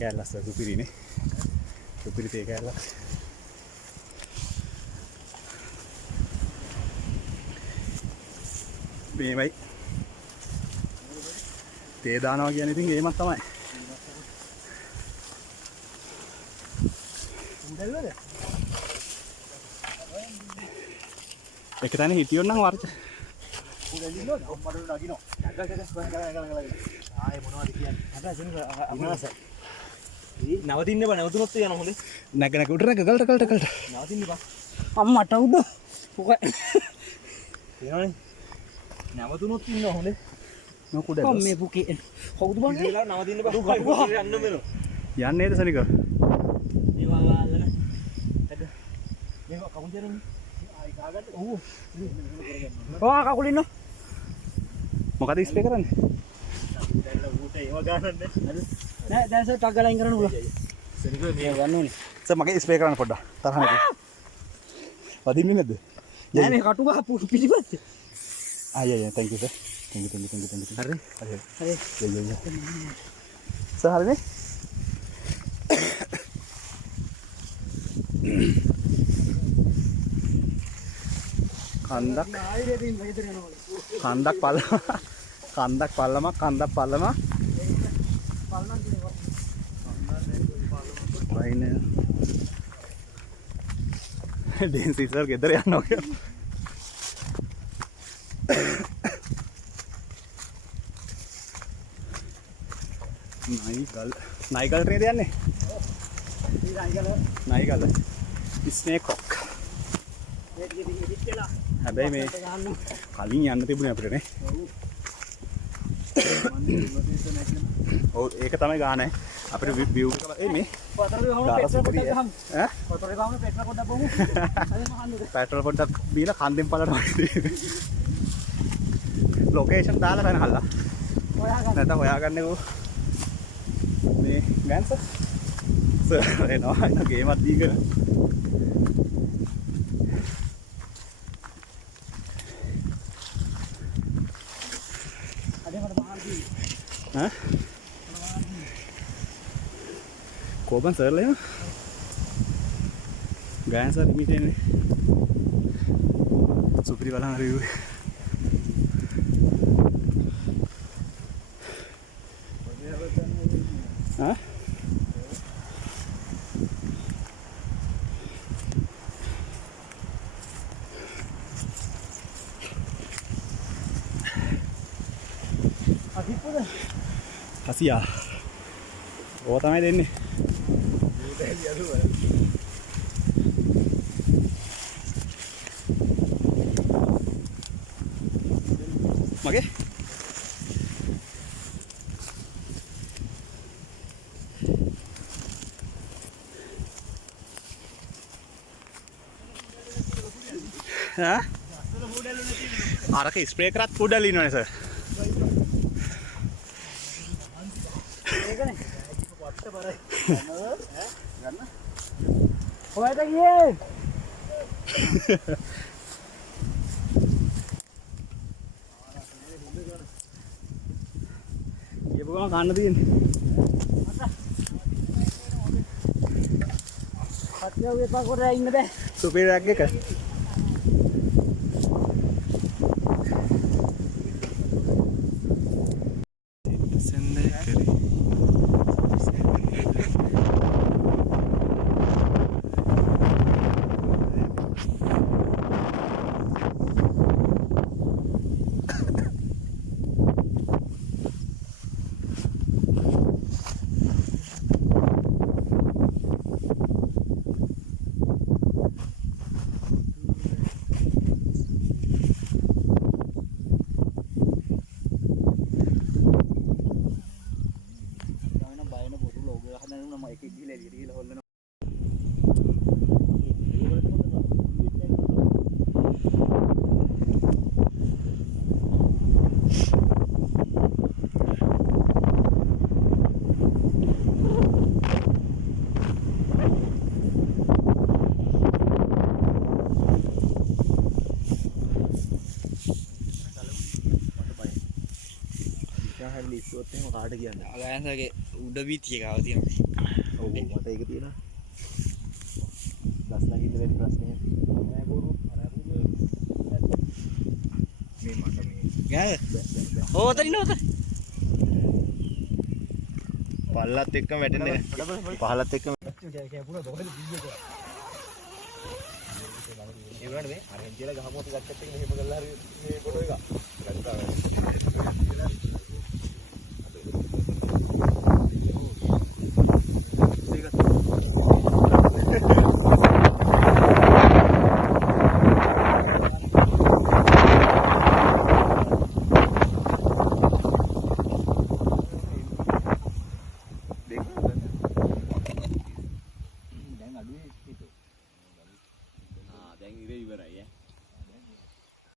කෑල්ලක් සුපිරිනේ. සුපිරි තේ කෑල්ලක්. මේවයි තේ දානවා කියන්නේ ඉතින් ඒමත් තමයි. එක තැන හිටියොත් නම් වර්ච. නවතින්න බෑ නවතුනොත් යන හොඳේ. නැග උඩ නැග ගලට. නවතින්න බා. අම්මට උඩ. මොකද? තේරෙනවනේ. නවතුනොත් ඉන්න හොඳේ. නොකුඩ. මේ පුකේ. කවුද බං? ඉතලා නවතින්න බා. යන්න මෙන්න. යන්නේද සනික? මේවා වලන. හද. මේවා කවුද යන්නේ? ආයි ගහගන්න. ඔව්. ඔයා කකුල ඉන්න. මොකද ස්ප්‍රේ කරන්නේ? දැන් ඌට ඒව ගන්නන්නේ. නෑ දැන් සර් ටක් ගාලා අයින් කරන්න පුළුවන්. සනික මේ ගන්න ඕනේ. සර් මගේ ස්ප්‍රේ කරන්න පොඩ්ඩක්. තරහ නැති. වදින්නේ නැද්ද? නෑ මේ කටු ගහ පිටිපස්සේ. ආ thank you sir. Thank you. හරි. හරි. සර් හරිනේ? කන්දක් ආයෙත් මෙහෙට යනවා. කන්දක් පල්ලමක් පල්ලම පල්ලම් කියනවා. වයින් ඩෙන්සි සර් ගෙදර යනවා කියලා. නයිගල් නේද යන්නේ? නයිගල් ස්නේක් රොක්. හැබැයි මේ කලින් යන්න තිබුණේ අපිට නේ. ඔව් ඒක තමයි ගානේ. අපිට view එක මේ පතරේ ගහම පෙට්‍රල් පොඩ්ඩක් ගහමු. ඈ? පතරේ ගහම පෙට්‍රල් පොඩ්ඩක් බොමු. අද මහන්නද? පෙට්‍රල් පොඩ්ඩක් බීලා කන්දෙන් පලට වගේ. ලොකේෂන් දාලා තන හල්ලා. හොයාගන්න. නැත්නම් හොයාගන්නකෝ. මේ ගෑන්ස. සර් එනවා ගේමක් දීගෙන. අද මට මහාන දී. ඈ? කොබන් සර්ලා එනවා. ගෑන්ස ලිමිට් එන්නේ. සුපිරි බලන්න රිව්. ඈ? අදිප්පුද? හසියා. ඕක තමයි දෙන්නේ. මගේ ඈ? අරක ස්ප්‍රේ කරත් පුඩල් ඉන්නවනේ සර්. ඒකනේ. වට බරයි. ගන්න. කොහෙද ගියේ? කියපු ගමන් කන්න තියෙන්නේ. පත්‍යව එපා කරලා ඉන්න බෑ. සුපිරි රැග් එක. හරි ලිස්සුවත් එහෙම කාට කියන්නේ. ගායන්සගේ උඩ බීතිය ගාව තියෙනවා. ඔව් මට ඒක තියෙනවා. ලස්සන ඉන්න වෙන ප්‍රශ්නේ. නෑ බොරු අර මේ මට මේ ගාය. ඕතන ඉන්නවද? පල්ලත් එක්කම වැටෙන්නේ. පහලත් එක්කම ඒ වුණාට මේ අර හෙන්ජිලා ගහමුවත් ගත්තත් එක මෙහෙම කරලා හරි මේ ෆොටෝ එක